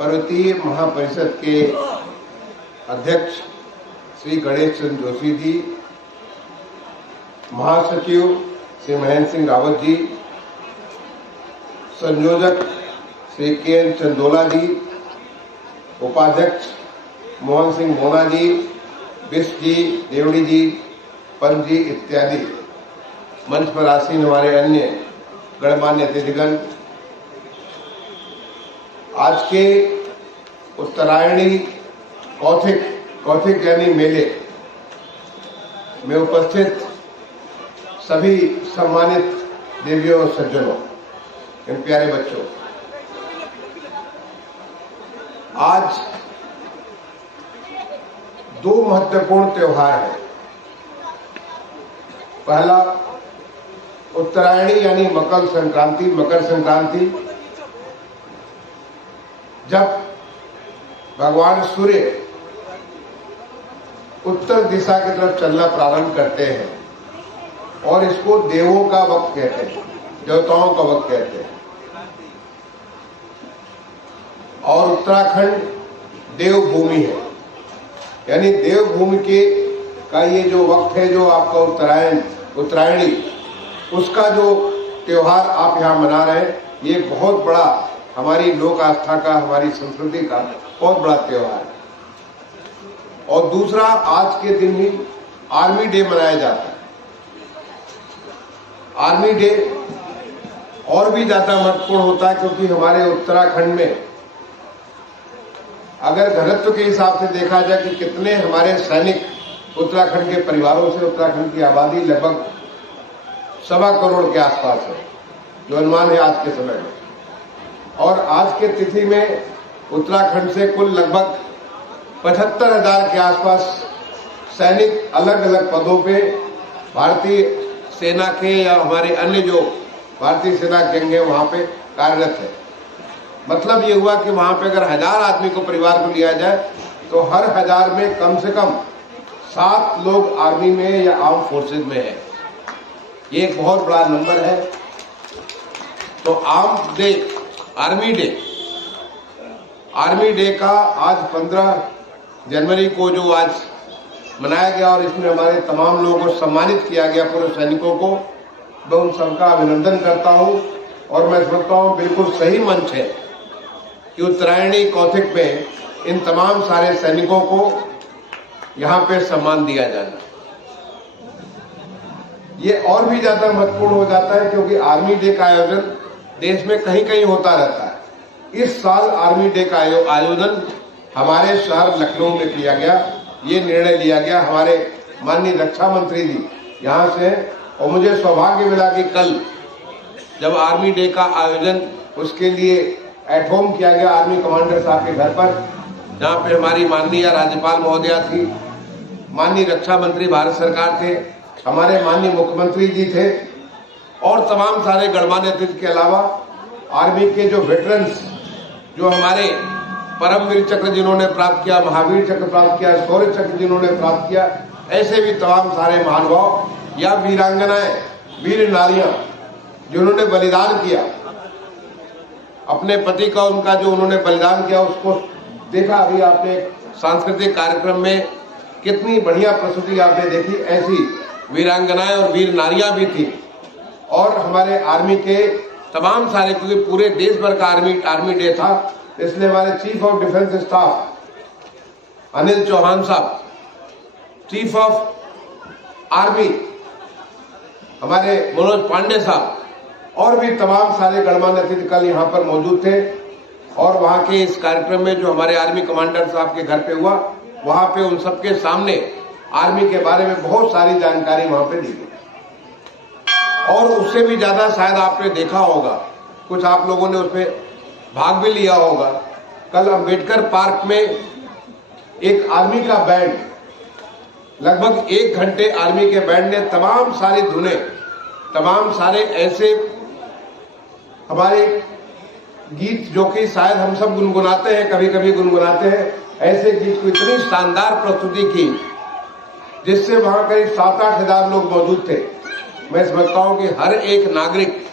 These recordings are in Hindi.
पर्वतीय महापरिषद के अध्यक्ष श्री गणेश चंद्र जोशी जी, महासचिव श्री महेंद्र सिंह रावत जी, संयोजक श्री के चंदोला जी, उपाध्यक्ष मोहन सिंह मोना जी, बिस्ट जी, देवड़ी जी, पंत जी इत्यादि मंच पर आसीन हमारे अन्य गणमान्य अतिथिगण, आज के उत्तरायणी कौथिक यानी मेले में उपस्थित सभी सम्मानित देवियों और सज्जनों, इन प्यारे बच्चों, आज दो महत्वपूर्ण त्योहार हैं। पहला उत्तरायणी यानी मकर संक्रांति, जब भगवान सूर्य उत्तर दिशा की तरफ चलना प्रारंभ करते हैं और इसको देवों का वक्त कहते हैं, देवताओं का वक्त कहते हैं। और उत्तराखंड देवभूमि है, यानी देवभूमि के का ये जो वक्त है, जो आपका उत्तरायणी, उसका जो त्योहार आप यहाँ मना रहे हैं, ये बहुत बड़ा हमारी लोक आस्था का, हमारी संस्कृति का बहुत बड़ा त्योहार है। और दूसरा, आज के दिन ही आर्मी डे मनाया जाता है। आर्मी डे और भी ज्यादा महत्वपूर्ण होता है, क्योंकि हमारे उत्तराखंड में अगर घनत्व के हिसाब से देखा जाए कि कितने हमारे सैनिक उत्तराखंड के परिवारों से, उत्तराखंड की आबादी लगभग 1.25 करोड़ के आसपास है, जो अनुमान है आज के समय में। और आज के तिथि में उत्तराखंड से कुल लगभग 75,000 के आसपास सैनिक अलग अलग पदों पे भारतीय सेना के या हमारे अन्य जो भारतीय सेना के अंग है वहां पे कार्यरत है। मतलब ये हुआ कि वहां पे अगर 1000 आदमी को परिवार को लिया जाए तो हर 1000 में कम से कम 7 लोग आर्मी में या आर्म फोर्सेज में है। ये एक बहुत बड़ा नंबर है। तो आर्मी डे का आज 15 जनवरी को जो आज मनाया गया और इसमें हमारे तमाम लोगों को सम्मानित किया गया, पूर्व सैनिकों को, मैं उन सबका अभिनंदन करता हूं। और मैं समझता हूं बिल्कुल सही मंच है कि उत्तरायणी कौथिक में इन तमाम सारे सैनिकों को यहाँ पे सम्मान दिया जाना। ये और भी ज्यादा महत्वपूर्ण हो जाता है क्योंकि आर्मी डे का आयोजन देश में कहीं कहीं होता रहता है। इस साल आर्मी डे का आयोजन हमारे शहर लखनऊ में किया गया। ये निर्णय लिया गया, हमारे माननीय रक्षा मंत्री जी यहाँ से, और मुझे सौभाग्य मिला कि कल जब आर्मी डे का आयोजन उसके लिए एट होम किया गया आर्मी कमांडर साहब के घर पर, जहाँ पे हमारी माननीय राज्यपाल महोदया थी, माननीय रक्षा मंत्री भारत सरकार थे, हमारे माननीय मुख्यमंत्री जी थे और तमाम सारे गणमान्य अतिथि के अलावा आर्मी के जो वेटरन्स, जो हमारे परमवीर चक्र जिन्होंने प्राप्त किया, महावीर चक्र प्राप्त किया, शौर्य चक्र जिन्होंने प्राप्त किया, ऐसे भी तमाम सारे महानुभाव या वीरांगनाएं, वीर नारियां जिन्होंने बलिदान किया, अपने पति का, उनका जो उन्होंने बलिदान किया, उसको देखा अभी आपने सांस्कृतिक कार्यक्रम में, कितनी बढ़िया प्रस्तुति आपने देखी। ऐसी वीरांगनाएं और वीर नारियां भी थी। और हमारे आर्मी के तमाम सारे, क्योंकि पूरे देश भर का आर्मी डे था, इसलिए हमारे chief of defence staff Anil Chauhan साहब, चीफ ऑफ आर्मी हमारे मनोज पांडे साहब और भी तमाम सारे गणमान्य अतिथि कल यहाँ पर मौजूद थे। और वहाँ के इस कार्यक्रम में जो हमारे आर्मी कमांडर साहब के घर पे हुआ, वहाँ पे उन सबके सामने आर्मी के बारे में बहुत सारी जानकारी वहाँ पे दी गई। और उससे भी ज्यादा शायद आपने देखा होगा, कुछ आप लोगों ने उसमें भाग भी लिया होगा। कल अंबेडकर पार्क में एक आर्मी का बैंड, लगभग 1 घंटे आर्मी के बैंड ने तमाम सारी धुनें, तमाम सारे ऐसे हमारे गीत जो कि शायद हम सब गुनगुनाते हैं, कभी कभी गुनगुनाते हैं, ऐसे गीत को इतनी शानदार प्रस्तुति की जिससे वहां करीब 7-8 हजार लोग मौजूद थे। मैं समझता हूं कि हर एक नागरिक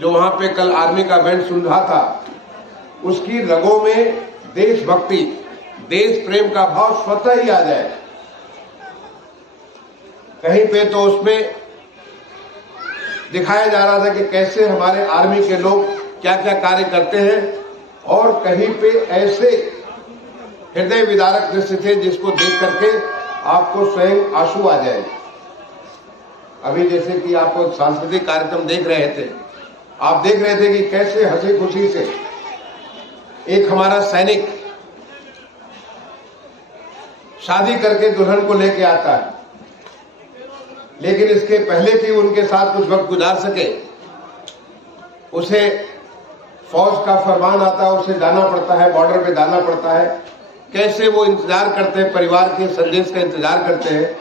जो वहां पे कल आर्मी का बैंड सुन रहा था, उसकी रगों में देशभक्ति, देश प्रेम का भाव स्वतः ही आ जाए। कहीं पे तो उसमें दिखाया जा रहा था कि कैसे हमारे आर्मी के लोग क्या क्या कार्य करते हैं, और कहीं पे ऐसे हृदय विदारक दृश्य थे जिसको देख करके आपको स्वयं आंसू आ जाए। अभी जैसे कि आप सांस्कृतिक कार्यक्रम देख रहे थे, आप देख रहे थे कि कैसे हंसी खुशी से एक हमारा सैनिक शादी करके दुल्हन को लेके आता है, लेकिन इसके पहले कि उनके साथ कुछ वक्त गुजार सके, उसे फौज का फरमान आता है, उसे जाना पड़ता है, बॉर्डर पे जाना पड़ता है। कैसे वो इंतजार करते हैं, परिवार के संदेश का इंतजार करते हैं,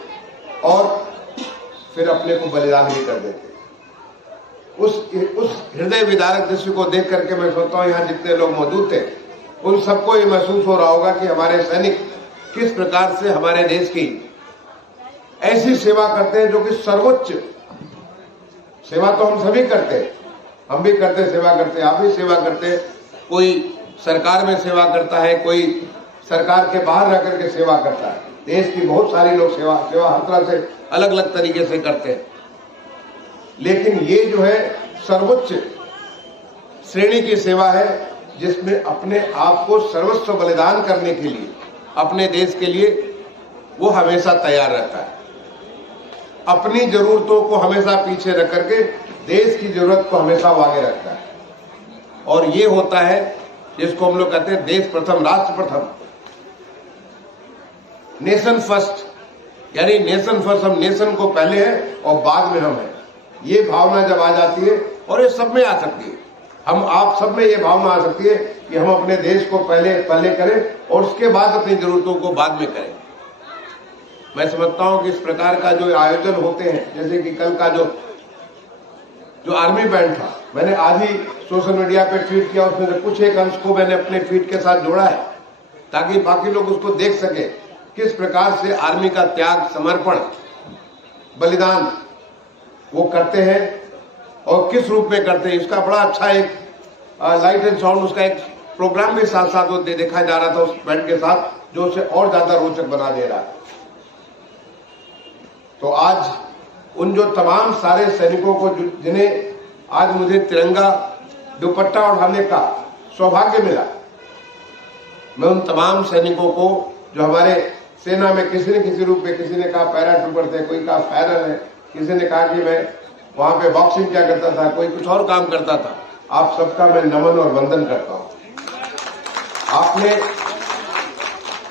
और फिर अपने को बलिदान भी कर देते हैं। उस हृदय विदारक दृश्य को देख करके मैं सोचता हूँ यहाँ जितने लोग मौजूद थे उन सबको ये महसूस हो रहा होगा कि हमारे सैनिक किस प्रकार से हमारे देश की ऐसी सेवा करते हैं जो कि सर्वोच्च सेवा तो हम सभी करते हैं, हम भी करते, सेवा करते, आप भी सेवा करते। कोई सरकार में सेवा करता है, कोई सरकार के बाहर रह करके सेवा करता है। देश की बहुत सारी लोग सेवा हर तरह से अलग अलग तरीके से करते हैं, लेकिन ये जो है सर्वोच्च श्रेणी की सेवा है जिसमें अपने आप को सर्वस्व बलिदान करने के लिए, अपने देश के लिए वो हमेशा तैयार रहता है। अपनी जरूरतों को हमेशा पीछे रख करके देश की जरूरत को हमेशा आगे रखता है, और ये होता है जिसको हम लोग कहते हैं देश प्रथम, राष्ट्र प्रथम, नेशन फर्स्ट। यानी नेशन फर्स्ट, हम नेशन को पहले है और बाद में हम है। ये भावना जब आ जाती है, और ये सब में आ सकती है, हम आप सब में ये भावना आ सकती है कि हम अपने देश को पहले करें और उसके बाद अपनी जरूरतों को बाद में करें। मैं समझता हूं कि इस प्रकार का जो आयोजन होते हैं, जैसे कि कल का जो आर्मी बैंड था, मैंने आज ही सोशल मीडिया पे ट्वीट किया, उसमें से कुछ एक अंश को मैंने अपने ट्वीट के साथ जोड़ा है ताकि बाकी लोग उसको देख सके किस प्रकार से आर्मी का त्याग, समर्पण, बलिदान वो करते हैं और किस रूप में करते हैं। इसका बड़ा अच्छा एक लाइट एंड साउंड, उसका एक प्रोग्राम भी साथ साथ वो देखा जा रहा था उस बैंड के साथ, जो उसे और ज्यादा रोचक बना दे रहा है। तो आज उन जो तमाम सारे सैनिकों को जिन्हें आज मुझे तिरंगा दुपट्टा उठाने का सौभाग्य मिला, मैं उन तमाम सैनिकों को जो हमारे सेना में किसी न किसी रूप में, किसी ने कहा पैराट्रूपर थे, कोई कहा फायरर है, किसी ने कहा कि मैं वहां पे बॉक्सिंग क्या करता था, कोई कुछ और काम करता था, आप सबका मैं नमन और वंदन करता हूं। आपने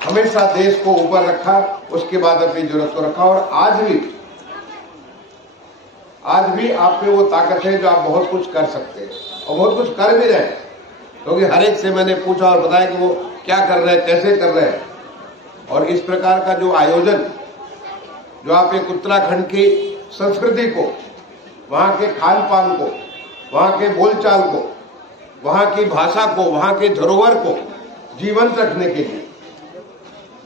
हमेशा देश को ऊपर रखा, उसके बाद अपनी जरूरत को रखा, और आज भी आप में वो ताकत है जो आप बहुत कुछ कर सकते हैं और बहुत कुछ कर भी रहे हैं। क्योंकि हर एक से मैंने पूछा और बताया कि वो क्या कर रहे हैं, कैसे कर रहे हैं। और इस प्रकार का जो आयोजन, जो आप एक उत्तराखंड की संस्कृति को, वहां के खान पान को, वहां के बोलचाल को, वहां की भाषा को, वहां के धरोहर को जीवंत रखने के लिए,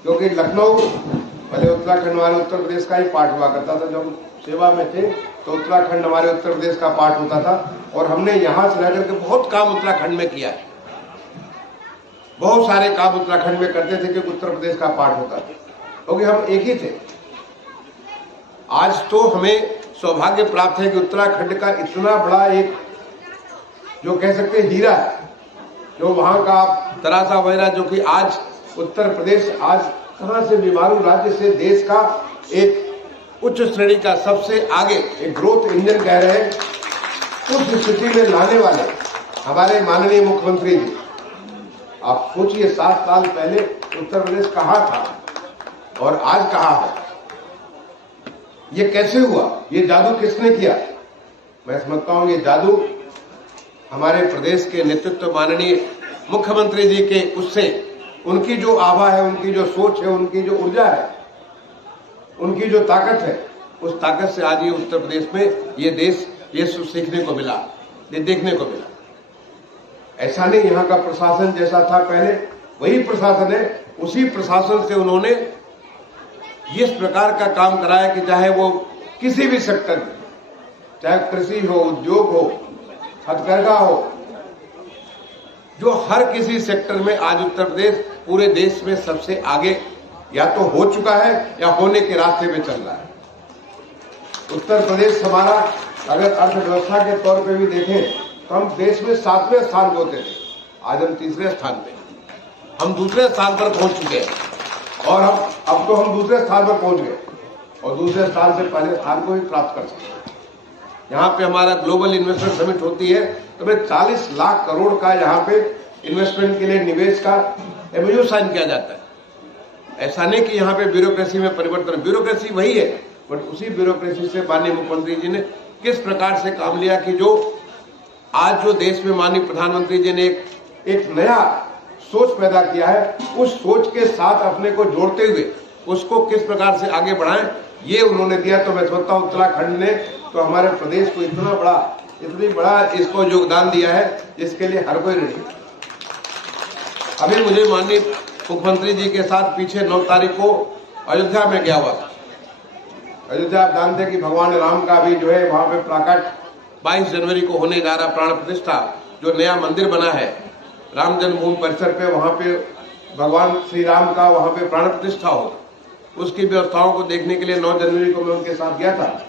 क्योंकि लखनऊ पहले उत्तराखंड हमारे उत्तर प्रदेश का ही पार्ट हुआ करता था। जब हम सेवा में थे तो उत्तराखंड हमारे उत्तर प्रदेश का पार्ट होता था, और हमने यहां से रहकर के बहुत काम उत्तराखंड में किया है। बहुत सारे काम उत्तराखंड में करते थे क्योंकि उत्तर प्रदेश का पार्ट होता था, क्योंकि हम एक ही थे। आज तो हमें सौभाग्य प्राप्त है कि उत्तराखंड का इतना बड़ा एक जो कह सकते हैं हीरा है, जो वहां का आप तरासा वगैरह, जो कि आज उत्तर प्रदेश आज कहां से बीमारू राज्य से देश का एक उच्च श्रेणी का सबसे आगे एक ग्रोथ इंजन कह रहे हैं, उस स्थिति में लाने वाले हमारे माननीय मुख्यमंत्री जी। आप सोचिए 7 साल पहले उत्तर प्रदेश कहां था और आज कहां है। ये कैसे हुआ, ये जादू किसने किया? मैं समझता हूं ये जादू हमारे प्रदेश के नेतृत्व माननीय मुख्यमंत्री जी के उससे, उनकी जो आभा है, उनकी जो सोच है, उनकी जो ऊर्जा है, उनकी जो ताकत है, उस ताकत से आज ये उत्तर प्रदेश में ये देश ये सीखने को मिला, ये देखने को मिला। ऐसा नहीं यहाँ का प्रशासन जैसा था पहले वही प्रशासन है, उसी प्रशासन से उन्होंने इस प्रकार का काम कराया कि चाहे वो किसी भी सेक्टर में, चाहे कृषि हो, उद्योग हो, हथकरघा हो, जो हर किसी सेक्टर में आज उत्तर प्रदेश पूरे देश में सबसे आगे या तो हो चुका है या होने के रास्ते में चल रहा है। उत्तर प्रदेश हमारा अगर अर्थव्यवस्था के तौर पे भी देखें तो हम देश में 7वें स्थान पे होते थे, आज हम 3रे स्थान पे, हम 2रे स्थान पर पहुंच चुके हैं और अब तो हम 2रे स्थान पर पहुंच गए और 2रे स्थान से पहले स्थान को भी प्राप्त कर सकते हैं। यहाँ पे हमारा ग्लोबल इन्वेस्टमेंट समिट होती है तो 40 लाख करोड़ का यहाँ पे इन्वेस्टमेंट के लिए निवेश का एमओयू साइन किया जाता है। ऐसा नहीं कि यहाँ पे ब्यूरोक्रेसी में परिवर्तन, ब्यूरोक्रेसी वही है, बट उसी ब्यूरोक्रेसी से माननीय मुख्यमंत्री जी ने किस प्रकार से काम लिया कि जो आज जो देश में माननीय प्रधानमंत्री जी ने एक नया सोच पैदा किया है, उस सोच के साथ अपने को जोड़ते हुए उसको किस प्रकार से आगे बढ़ाएं, ये उन्होंने दिया। तो मैं समझता हूँ उत्तराखंड ने तो हमारे प्रदेश को इतनी बड़ा इसको योगदान दिया है जिसके लिए हर कोई ऋणी। अभी मुझे माननीय मुख्यमंत्री जी के साथ पीछे 9 तारीख को अयोध्या में गया हुआ। अयोध्या आप जानते हैं कि भगवान राम का भी जो है वहां पे प्राकट 22 जनवरी को होने जा रहा प्राण प्रतिष्ठा, जो नया मंदिर बना है राम जन्मभूमि परिसर पे, वहां पे भगवान श्री राम का वहां पे प्राण प्रतिष्ठा होगा। उसकी व्यवस्थाओं को देखने के लिए 9 जनवरी को मैं उनके साथ गया था।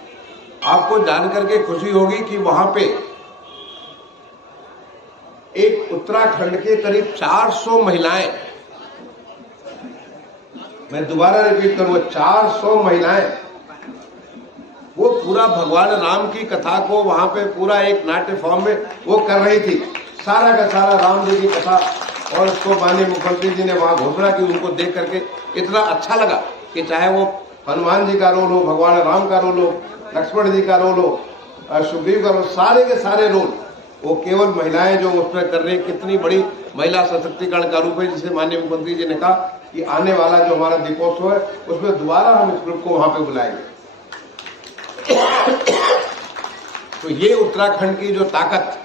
आपको जानकर के खुशी होगी कि वहां पे एक उत्तराखंड के करीब 400 महिलाएं, मैं दोबारा रिपीट करूंगा, 400 महिलाएं वो पूरा भगवान राम की कथा को वहां पे पूरा एक नाट्य फॉर्म में वो कर रही थी, सारा का सारा राम जी की कथा। और उसको माननीय मुख्यमंत्री जी ने वहां घोषणा की। उनको देख करके इतना अच्छा लगा कि चाहे वो हनुमान जी का रोल हो, भगवान राम का रोल हो, लक्ष्मण जी का रोल हो, सुग्रीव का रोल, सारे के सारे रोल वो केवल महिलाएं जो उसमें कर रही। कितनी बड़ी महिला सशक्तिकरण का रूप है, जिसे माननीय मुख्यमंत्री जी ने कहा कि आने वाला जो हमारा दीपोत्सव है उसमें दोबारा हम इस ग्रुप को वहां पे बुलाएंगे। तो ये उत्तराखंड की जो ताकत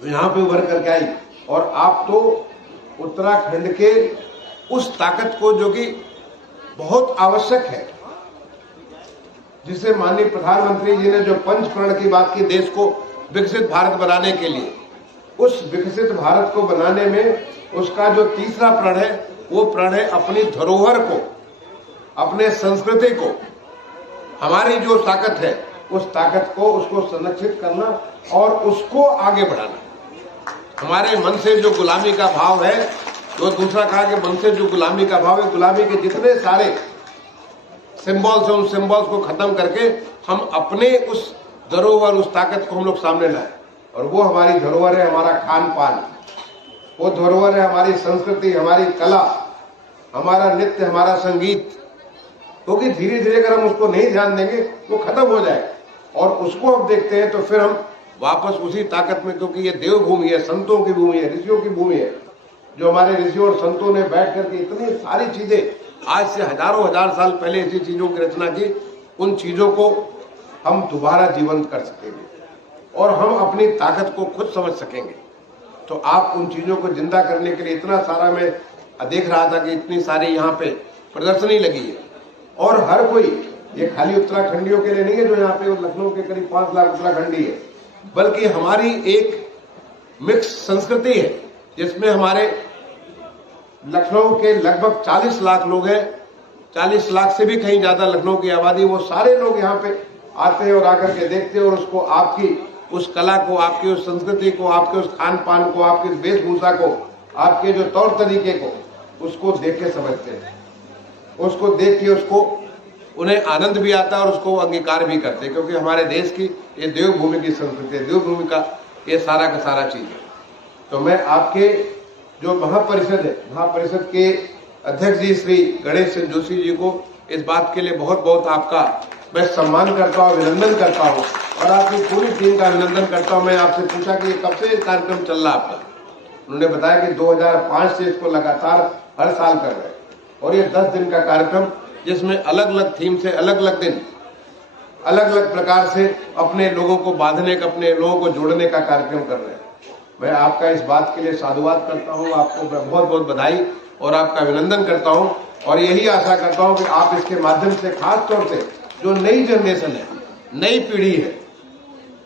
यहाँ पे उभर करके आई, और आप तो उत्तराखंड के उस ताकत को जो कि बहुत आवश्यक है, जिसे माननीय प्रधानमंत्री जी ने जो पंच प्रण की बात की देश को विकसित भारत बनाने के लिए, उस विकसित भारत को बनाने में उसका जो तीसरा प्रण है वो प्रण है अपनी धरोहर को, अपने संस्कृति को, हमारी जो ताकत है उस ताकत को उसको संरक्षित करना और उसको आगे बढ़ाना। हमारे मन से जो गुलामी का भाव है, जो दूसरा कहा कि मन से जो गुलामी का भाव है, गुलामी के जितने सारे सिंबल्स हैं उन सिंबल्स को खत्म करके हम अपने उस धरोहर, उस ताकत को हम लोग सामने लाए। और वो हमारी धरोहर है हमारा खान पान, वो धरोहर है हमारी संस्कृति, हमारी कला, हमारा नृत्य, हमारा संगीत। क्योंकि धीरे धीरे अगर हम उसको नहीं ध्यान देंगे वो खत्म हो जाएगा, और उसको हम देखते हैं तो फिर हम वापस उसी ताकत में, क्योंकि ये देवभूमि है, संतों की भूमि है, ऋषियों की भूमि है, जो हमारे ऋषियों और संतों ने बैठ करके इतनी सारी चीजें आज से हजारों हजार साल पहले ऐसी चीजों की रचना की, उन चीजों को हम दोबारा जीवंत कर सकेंगे और हम अपनी ताकत को खुद समझ सकेंगे। तो आप उन चीजों को जिंदा करने के लिए इतना सारा, मैं देख रहा था कि इतनी सारी यहाँ पे प्रदर्शनी लगी है, और हर कोई, ये खाली उत्तराखंडियों के लिए नहीं है जो यहाँ पे लखनऊ के करीब 5 लाख उत्तराखंडी है, बल्कि हमारी एक मिक्स संस्कृति है जिसमें हमारे लखनऊ के लगभग 40 लाख लोग हैं, 40 लाख से भी कहीं ज्यादा लखनऊ की आबादी। वो सारे लोग यहाँ पे आते हैं और आकर के देखते हैं और उसको, आपकी उस कला को, आपकी उस संस्कृति को, आपके उस खान पान को, आपकी उस वेशभूषा को, आपके जो तौर तरीके को, उसको देख के समझते हैं, उसको देख के उसको उन्हें आनंद भी आता है और उसको अंगीकार भी करते हैं, क्योंकि हमारे देश की ये देवभूमि की संस्कृति है, देवभूमि का ये सारा का सारा चीज है। तो मैं आपके जो महापरिषद है, महापरिषद के अध्यक्ष जी श्री गणेश जोशी जी को इस बात के लिए बहुत बहुत आपका मैं सम्मान करता हूँ, अभिनंदन करता हूँ, और आपकी पूरी टीम का अभिनंदन करता हूँ। मैं आपसे पूछा कि कब से कार्यक्रम चल रहा है आपका, उन्होंने बताया कि 2005 से इसको लगातार हर साल कर रहे हैं, और ये 10 दिन का कार्यक्रम जिसमें अलग अलग थीम से अलग अलग दिन अलग अलग प्रकार से अपने लोगों को बांधने का, अपने लोगों को जोड़ने का कार्यक्रम कर रहे हैं। मैं आपका इस बात के लिए साधुवाद करता हूँ, आपको बहुत बहुत बधाई और आपका अभिनंदन करता हूँ, और यही आशा करता हूँ कि आप इसके माध्यम से, खास तौर से जो नई जनरेशन है, नई पीढ़ी है,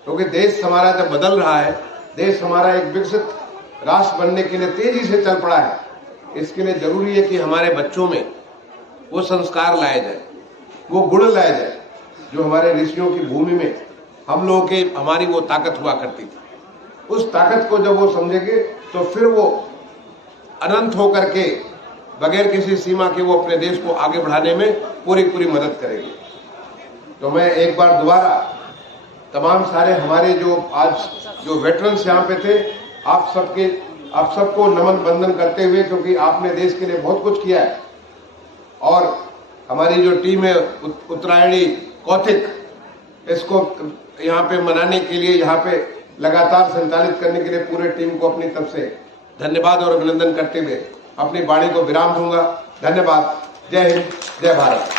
क्योंकि देश हमारा जब बदल रहा है, देश हमारा एक विकसित राष्ट्र बनने के लिए तेजी से चल पड़ा है, इसके लिए जरूरी है कि हमारे बच्चों में वो संस्कार लाए जाए, वो गुण लाए जाए जो हमारे ऋषियों की भूमि में हम लोगों के हमारी वो ताकत हुआ करती थी। उस ताकत को जब वो समझेंगे तो फिर वो अनंत होकर के बगैर किसी सीमा के वो अपने देश को आगे बढ़ाने में पूरी मदद करेंगे। तो मैं एक बार दोबारा तमाम सारे हमारे जो आज जो वेटरन्स यहाँ पे थे, आप सबको नमन बंदन करते हुए, क्योंकि आपने देश के लिए बहुत कुछ किया है और हमारी जो टीम है उत्तरायणी कौथिक, इसको यहाँ पे मनाने के लिए, यहाँ पे लगातार संचालित करने के लिए पूरे टीम को अपनी तरफ से धन्यवाद और अभिनंदन करते हुए अपनी वाणी को विराम दूंगा। धन्यवाद। जय हिंद, जय भारत।